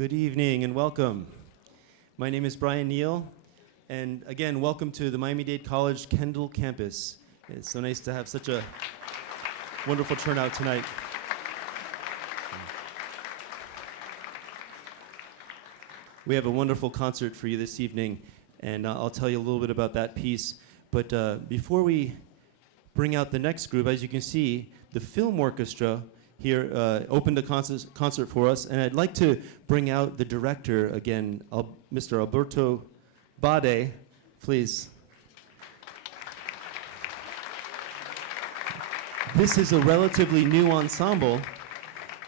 Good evening and welcome. My name is Brian Neal, and again, welcome to the Miami-Dade College Kendall campus. It's so nice to have such a Wonderful turnout tonight. We have a wonderful concert for you this evening, and I'll tell you a little bit about that piece. But before we bring out the next group, as you can see, the film orchestra here opened a concert for us, and I'd like to bring out the director again, Mr. Alberto Dade, please. This is a relatively new ensemble,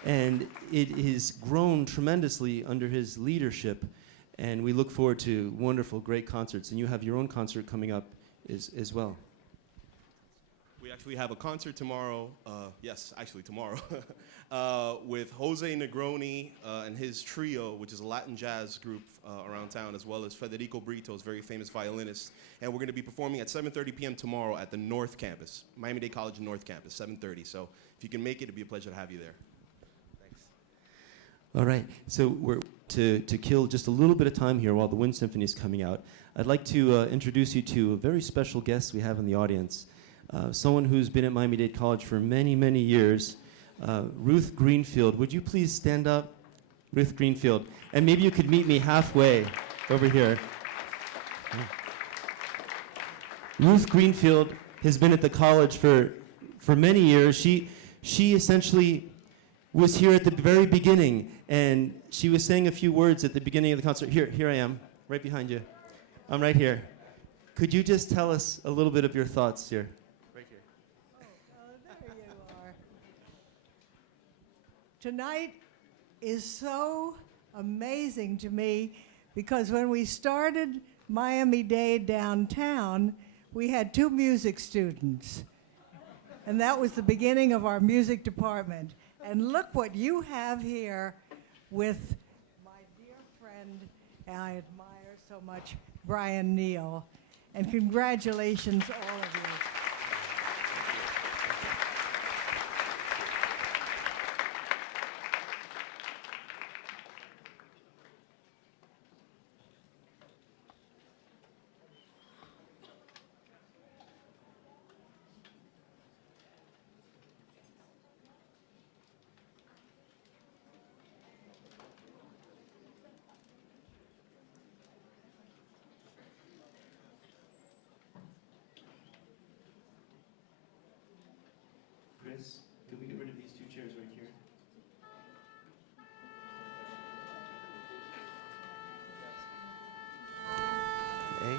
and it has grown tremendously under his leadership, and we look forward to wonderful, great concerts. And you have your own concert coming up as well. We actually have a concert tomorrow, tomorrow, with Jose Negroni and his trio, which is a Latin jazz group around town, as well as Federico Brito's very famous violinist. And we're going to be performing at 7:30 p.m. tomorrow at the North Campus, Miami-Dade College North Campus, 7:30. So if you can make it, it'd be a pleasure to have you there. Thanks. All right, so we're to kill just a little bit of time here while the Wind Symphony is coming out. I'd like to introduce you to a very special guest we have in the audience. Someone who's been at Miami-Dade College for many, many years, Ruth Greenfield. Would you please stand up, Ruth Greenfield? And maybe you could meet me halfway over here. Ruth Greenfield has been at the college for many years. She essentially was here at the very beginning, and she was saying a few words at the beginning of the concert. Here I am, right behind you. I'm right here. Could you just tell us a little bit of your thoughts here? There you are. Tonight is so amazing to me because when we started Miami-Dade downtown, we had 2 music students. And that was the beginning of our music department. And look what you have here with my dear friend, and I admire so much, Brian Neal. And congratulations, all of you. Chris, can we get rid of these 2 chairs right here? Okay.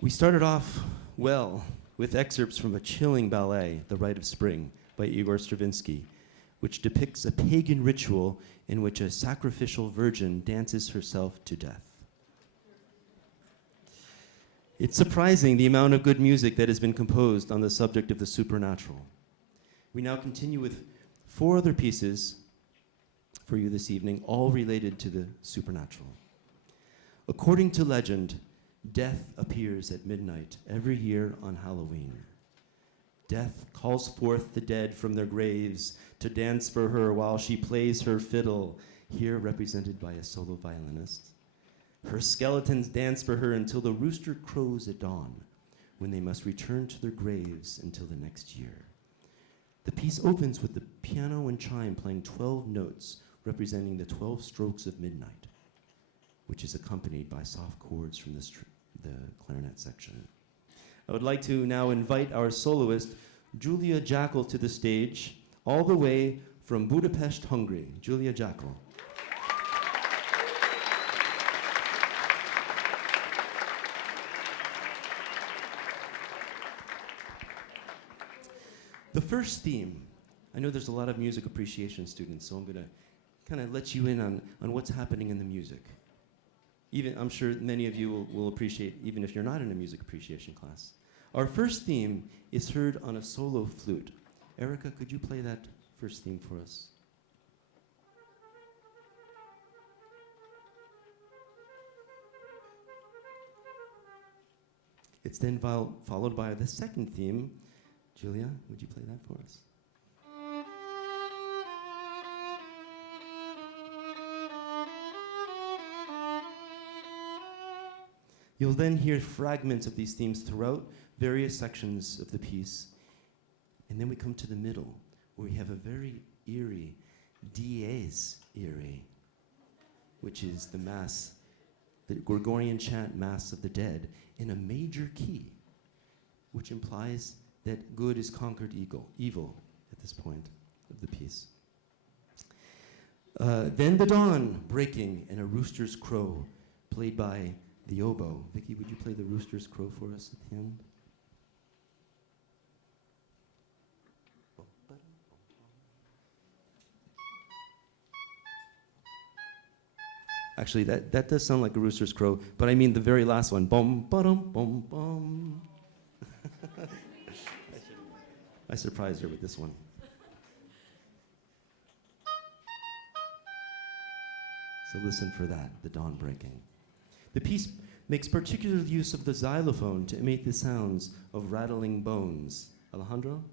We started off well with excerpts from a chilling ballet, The Rite of Spring, by Igor Stravinsky, which depicts a pagan ritual in which a sacrificial virgin dances herself to death. It's surprising the amount of good music that has been composed on the subject of the supernatural. We now continue with 4 other pieces for you this evening, all related to the supernatural. According to legend, death appears at midnight every year on Halloween. Death calls forth the dead from their graves to dance for her while she plays her fiddle, here represented by a solo violinist. Her skeletons dance for her until the rooster crows at dawn, when they must return to their graves until the next year. The piece opens with the piano and chime playing 12 notes, representing the 12 strokes of midnight, which is accompanied by soft chords from the clarinet section. I would like to now invite our soloist, Julia Jackal, to the stage, all the way from Budapest, Hungary. Julia Jackal. The first theme, I know there's a lot of music appreciation students, so I'm going to kind of let you in on what's happening in the music. Even, I'm sure many of you will appreciate, even if you're not in a music appreciation class. Our first theme is heard on a solo flute. Erica, could you play that first theme for us? It's then followed by the second theme. Julia, would you play that for us? You'll then hear fragments of these themes throughout various sections of the piece. And then we come to the middle, where we have a very eerie, dies irae, which is the Mass, the Gregorian chant Mass of the Dead, in a major key, which implies that good is conquered evil at this point of the piece. Then the dawn breaking and a rooster's crow, played by the oboe. Vicky, would you play the rooster's crow for us at the end? Actually, that does sound like a rooster's crow, but I mean the very last one. Bum, ba-dum, bum, bum. I surprised her with this one. So listen for that, the dawn breaking. The piece makes particular use of the xylophone to imitate the sounds of rattling bones. Alejandro?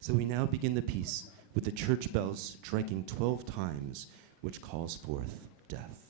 So we now begin the piece with the church bells striking 12 times, which calls forth death.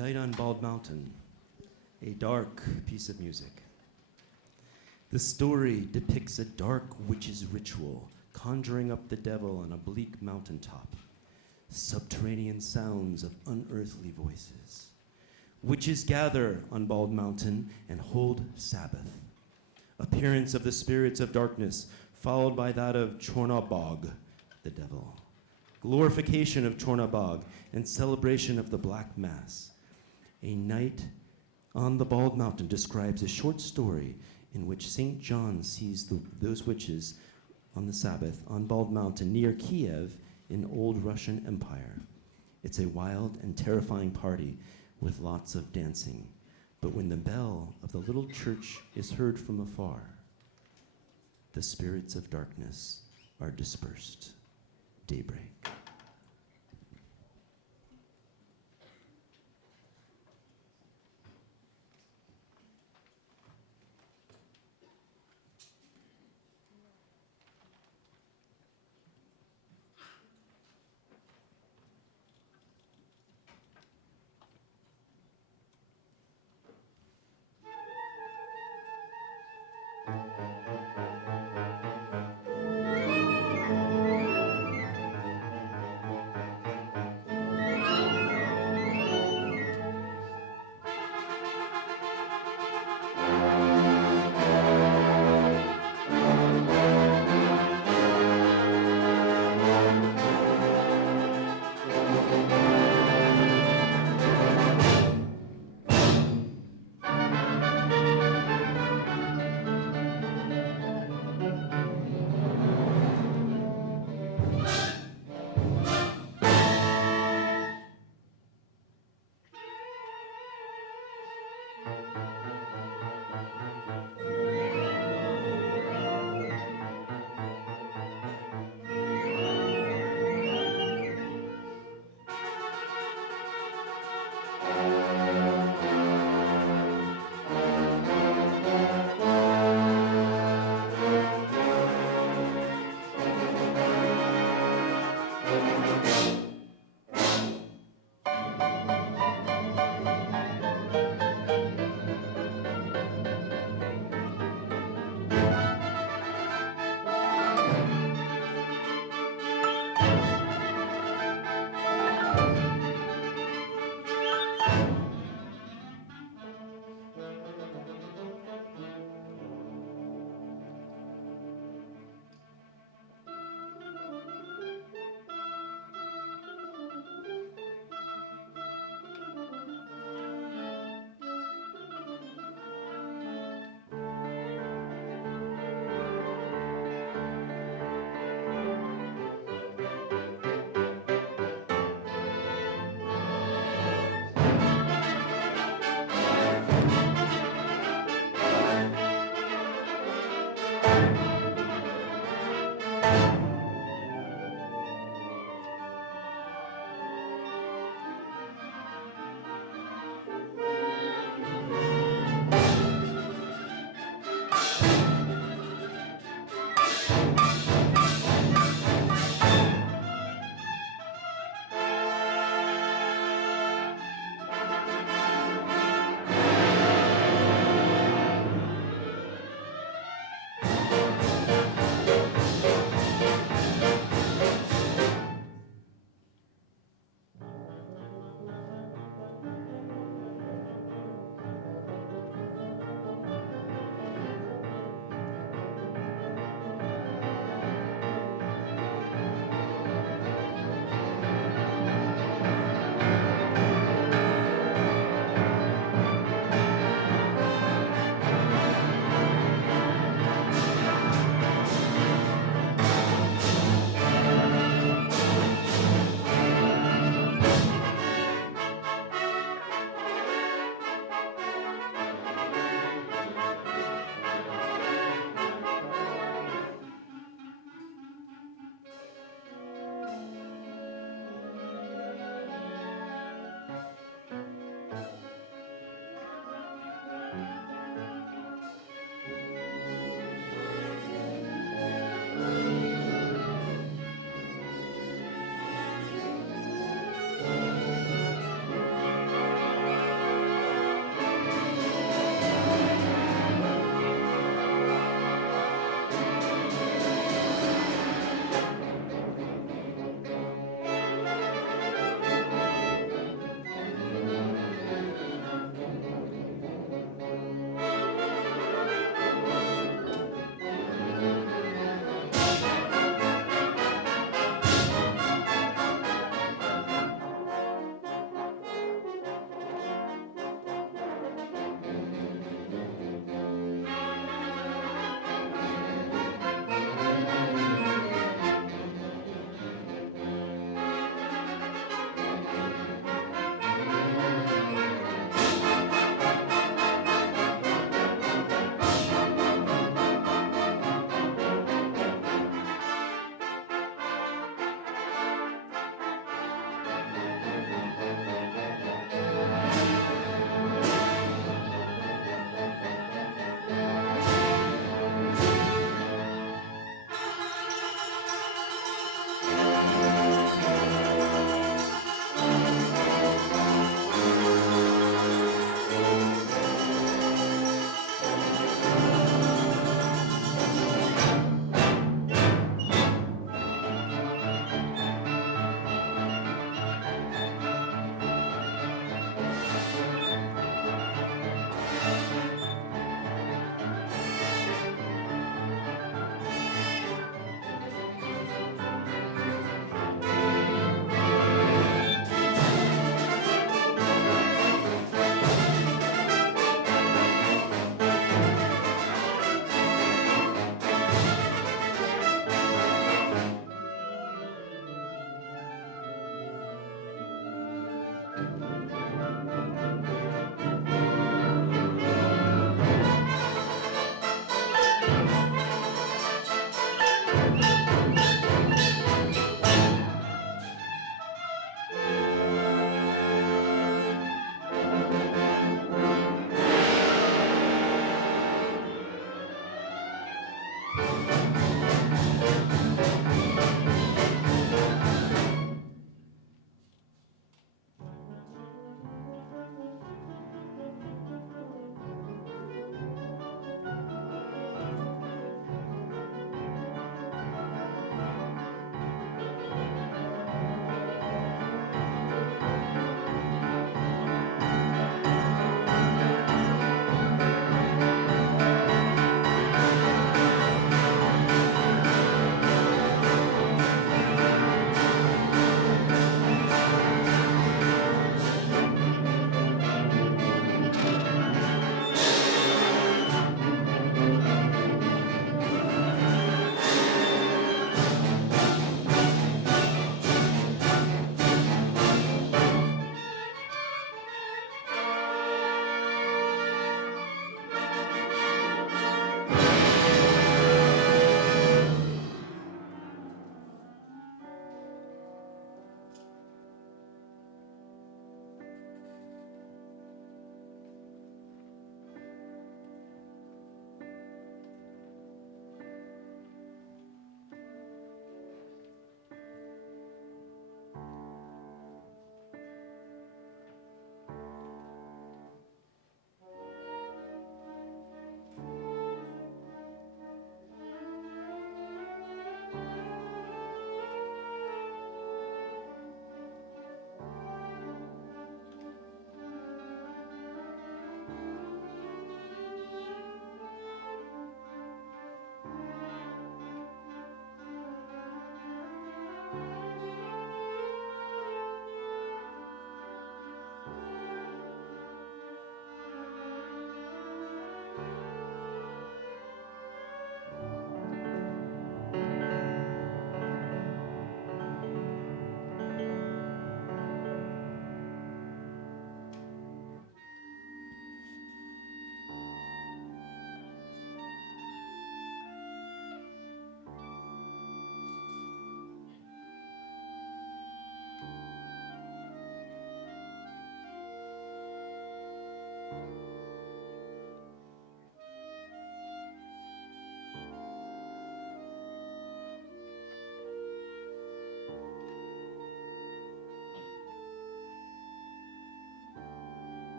Night on Bald Mountain, a dark piece of music. The story depicts a dark witch's ritual, conjuring up the devil on a bleak mountaintop. Subterranean sounds of unearthly voices. Witches gather on Bald Mountain and hold Sabbath. Appearance of the spirits of darkness, followed by that of Chornabog, the devil. Glorification of Chornabog and celebration of the Black Mass. A Night on the Bald Mountain describes a short story in which St. John sees those witches on the Sabbath on Bald Mountain near Kiev in old Russian Empire. It's a wild and terrifying party with lots of dancing. But when the bell of the little church is heard from afar, the spirits of darkness are dispersed. Daybreak.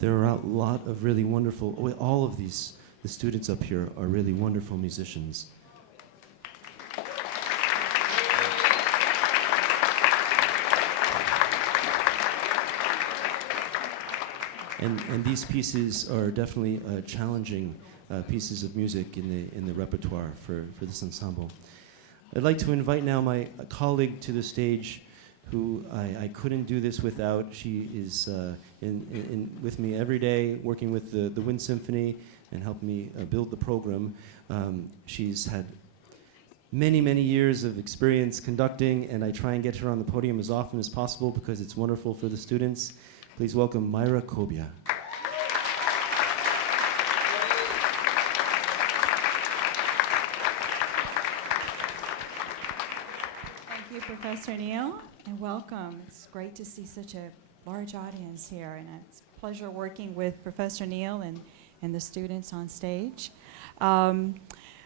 There are a lot of really wonderful, all of these, the students up here are really wonderful musicians. And these pieces are definitely challenging pieces of music in the repertoire for this ensemble. I'd like to invite now my colleague to the stage, who I couldn't do this without. She is with me every day, working with the Wind Symphony and helping me build the program. She's had many, many years of experience conducting, and I try and get her on the podium as often as possible because it's wonderful for the students. Please welcome Myra Kobia. Thank you, Professor Neal, and welcome. It's great to see such a large audience here, and it's a pleasure working with Professor Neal and the students on stage. I'm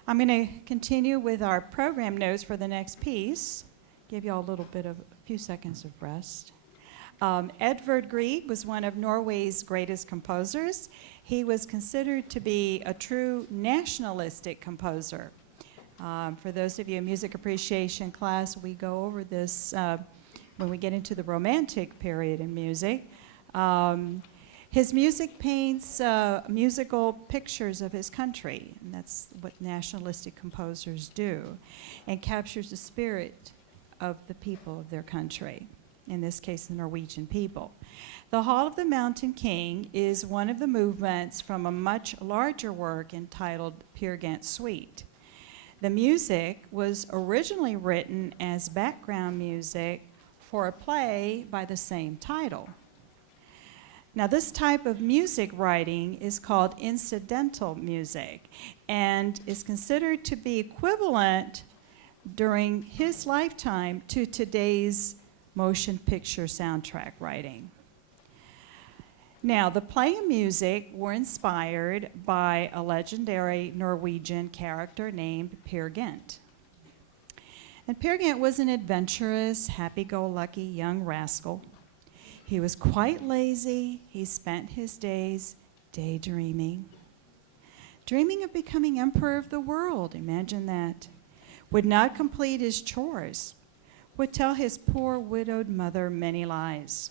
going to continue with our program notes for the next piece. Give you all a few seconds of rest. Edvard Grieg was one of Norway's greatest composers. He was considered to be a true nationalistic composer. For those of you in music appreciation class, we go over this when we get into the Romantic period in music. His music paints musical pictures of his country, and that's what nationalistic composers do, and captures the spirit of the people of their country, in this case, the Norwegian people. The Hall of the Mountain King is one of the movements from a much larger work entitled Peer Gynt Suite. The music was originally written as background music for a play by the same title. Now, this type of music writing is called incidental music and is considered to be equivalent during his lifetime to today's motion picture soundtrack writing. Now, the play and music were inspired by a legendary Norwegian character named Peer Gynt. And Peer Gynt was an adventurous, happy-go-lucky young rascal. He was quite lazy. He spent his days daydreaming, dreaming of becoming emperor of the world. Imagine that. Would not complete his chores, would tell his poor widowed mother many lies.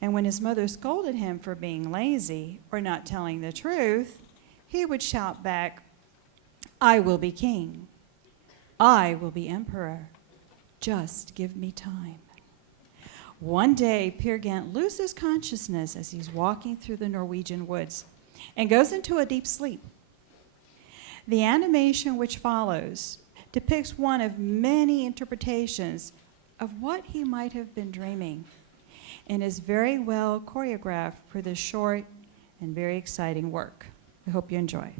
And when his mother scolded him for being lazy or not telling the truth, he would shout back, "I will be king. I will be emperor. Just give me time." One day, Peer Gynt loses consciousness as he's walking through the Norwegian woods and goes into a deep sleep. The animation which follows depicts one of many interpretations of what he might have been dreaming and is very well choreographed for this short and very exciting work. I hope you enjoy.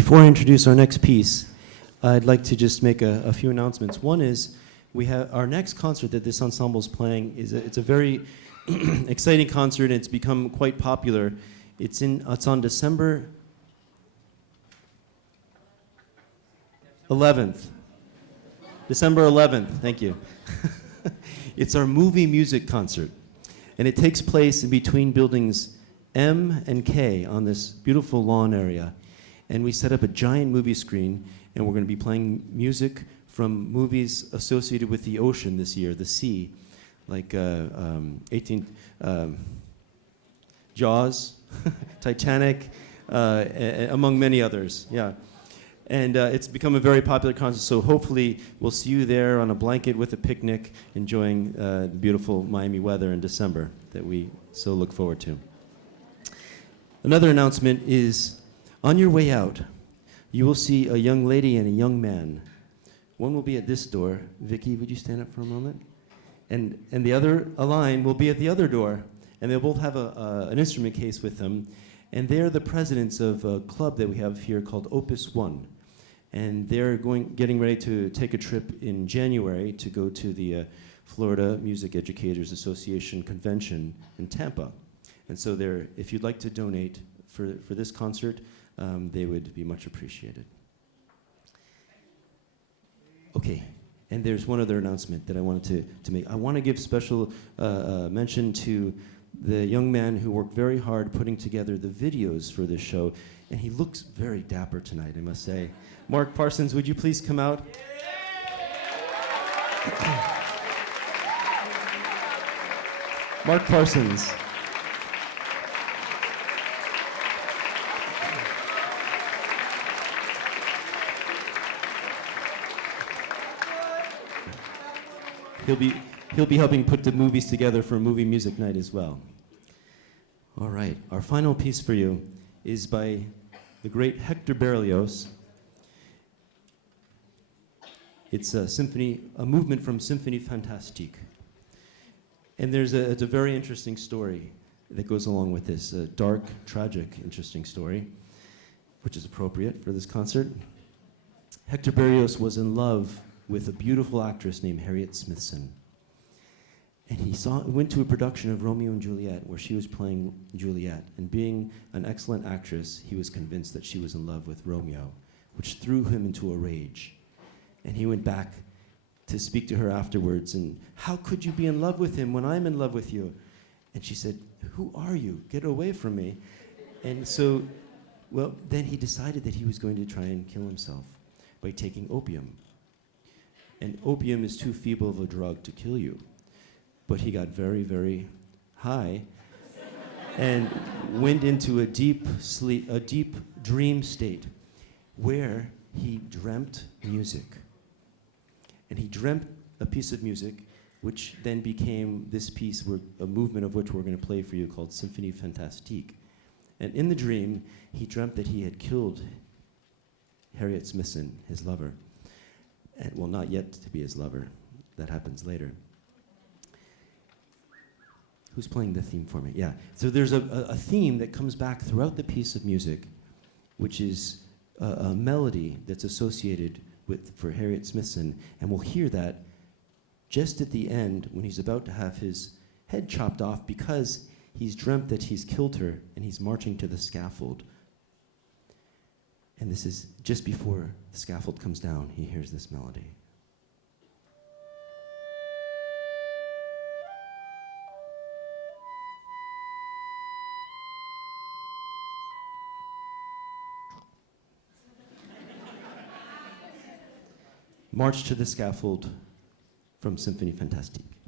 Before I introduce our next piece, I'd like to just make a few announcements. One is we have our next concert that this ensemble is playing. It's a very exciting concert, and it's become quite popular. It's on December 11th. December 11th, thank you. It's our movie music concert, and it takes place in between buildings M and K on this beautiful lawn area. And we set up a giant movie screen, and we're going to be playing music from movies associated with the ocean this year, the sea, like Jaws, Titanic, among many others. Yeah. And it's become a very popular concert, so hopefully we'll see you there on a blanket with a picnic, enjoying the beautiful Miami weather in December that we so look forward to. Another announcement is, on your way out, you will see a young lady and a young man. One will be at this door. Vicky, would you stand up for a moment? And the other, Aline, will be at the other door. And they'll both have an instrument case with them. And they're the presidents of a club that we have here called Opus One. And they're getting ready to take a trip in January to go to the Florida Music Educators Association convention in Tampa. And so if you'd like to donate for this concert, they would be much appreciated. Okay, and there's one other announcement that I wanted to make. I want to give special mention to the young man who worked very hard putting together the videos for this show, and he looks very dapper tonight, I must say. Mark Parsons, would you please come out? Mark Parsons. He'll be helping put the movies together for a movie music night as well. All right, our final piece for you is by the great Hector Berlioz. It's a movement from Symphonie Fantastique. And it's a very interesting story that goes along with this, a dark, tragic, interesting story, which is appropriate for this concert. Hector Berlioz was in love with a beautiful actress named Harriet Smithson. And he went to a production of Romeo and Juliet where she was playing Juliet. And being an excellent actress, he was convinced that she was in love with Romeo, which threw him into a rage. And he went back to speak to her afterwards, and how could you be in love with him when I'm in love with you? And she said, who are you? Get away from me. And so, well, then he decided that he was going to try and kill himself by taking opium. And opium is too feeble of a drug to kill you. But he got very, very high and went into a deep sleep, a deep dream state where he dreamt music. And he dreamt a piece of music which then became this piece, a movement of which we're going to play for you called Symphonie Fantastique. And in the dream, he dreamt that he had killed Harriet Smithson, his lover. And, well, not yet to be his lover. That happens later. Who's playing the theme for me? Yeah. So there's a theme that comes back throughout the piece of music, which is a melody that's associated for Harriet Smithson. And we'll hear that just at the end when he's about to have his head chopped off because he's dreamt that he's killed her and he's marching to the scaffold. And this is just before the scaffold comes down, he hears this melody. March to the Scaffold from Symphonie Fantastique.